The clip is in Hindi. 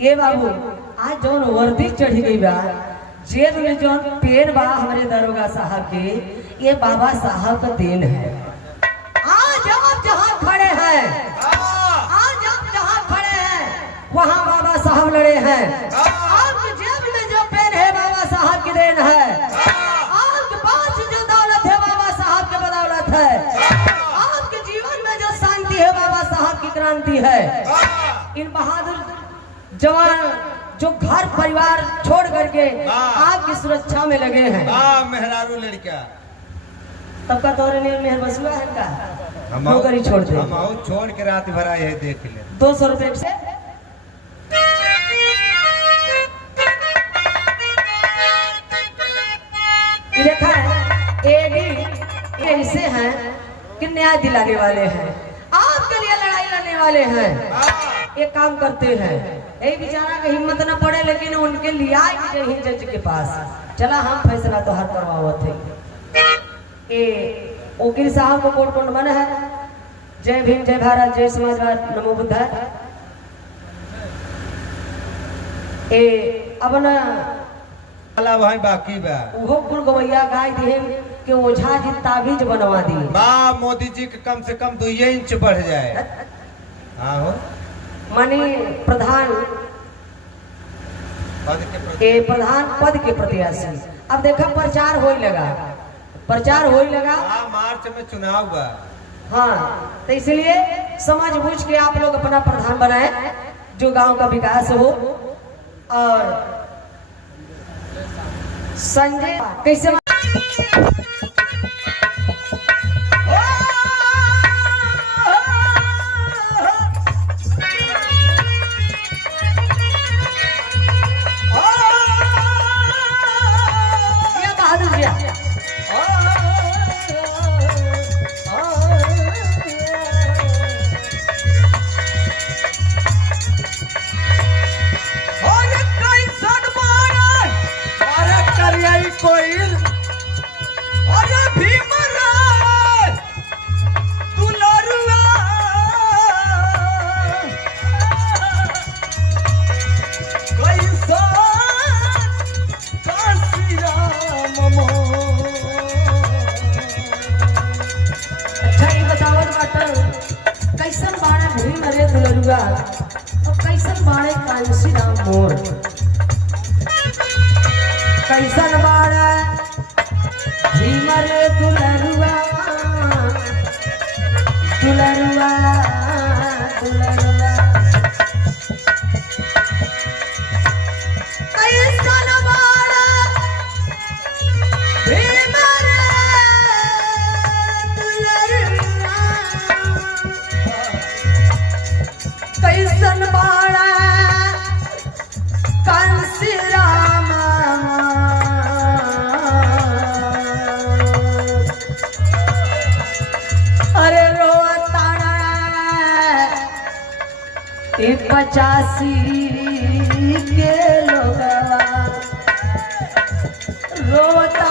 ये बाबू आज जौन वर्दी चढ़ी गई बा, जेब में जौन पेन बा हमारे दरोगा साहब के, ये बाबा साहब का देन है। आज आप जहाँ खड़े हैं, आज आप जहाँ खड़े हैं वहाँ बाबा साहब लड़े हैं। आपकी जेब में जो पेन है बाबा साहब की देन है। आपके पास जो दौलत है बाबा साहब की बदौलत है। आपके जीवन में जो शांति है बाबा साहब की क्रांति है। इन बहादुर जवान जो घर परिवार छोड़ करके आपकी सुरक्षा में लगे हैं। मेहरारू लड़का तब का तोरे ने मेहर बसुआ है का नौकरी छोड़ दे। हम छोड़ के रात भर आए देख ले 200 रुपए से लिखा है। एडी ऐसे हैं कि न्याय दिलाने वाले हैं, आपके लिए लड़ाई लड़ने वाले हैं। ये काम करते हैं, एक बेचारा की हिम्मत न पड़े लेकिन उनके लिए ही जज के पास चला हम फैसला तो हर करवाओ थे। वकील साहब को कोर्ट मन है। जय भीम, जय भारत, जय समाजवाद, नमो बुद्धाय। अब न भाई बाकी बा वो कुल गवैया गाय दिए कि ओझा जी ताबीज बनवा दी। मोदी जी के कम से कम 2 इंच बढ़ जाए। हाँ मानी प्रधान पद के प्रत्याशी। अब देखा प्रचार हो लगा, प्रचार हो लगा। मार्च में चुनाव हुआ। हाँ, तो इसलिए समझ बूझ के आप लोग अपना प्रधान बनाए जो गांव का विकास हो। और संजय कैसे कैसन बाड़े भीम रे दुलरुआ और कैसन बाड़े कांसी राम मोर। कैसन बाड़े भीम रे दुलरुआ दुलरुआ दुलरुआ। कैसन बाड़े भीम कैसन बाड़ा कंसी राम। अरे रोताड़ा 85 के लोगवा रोता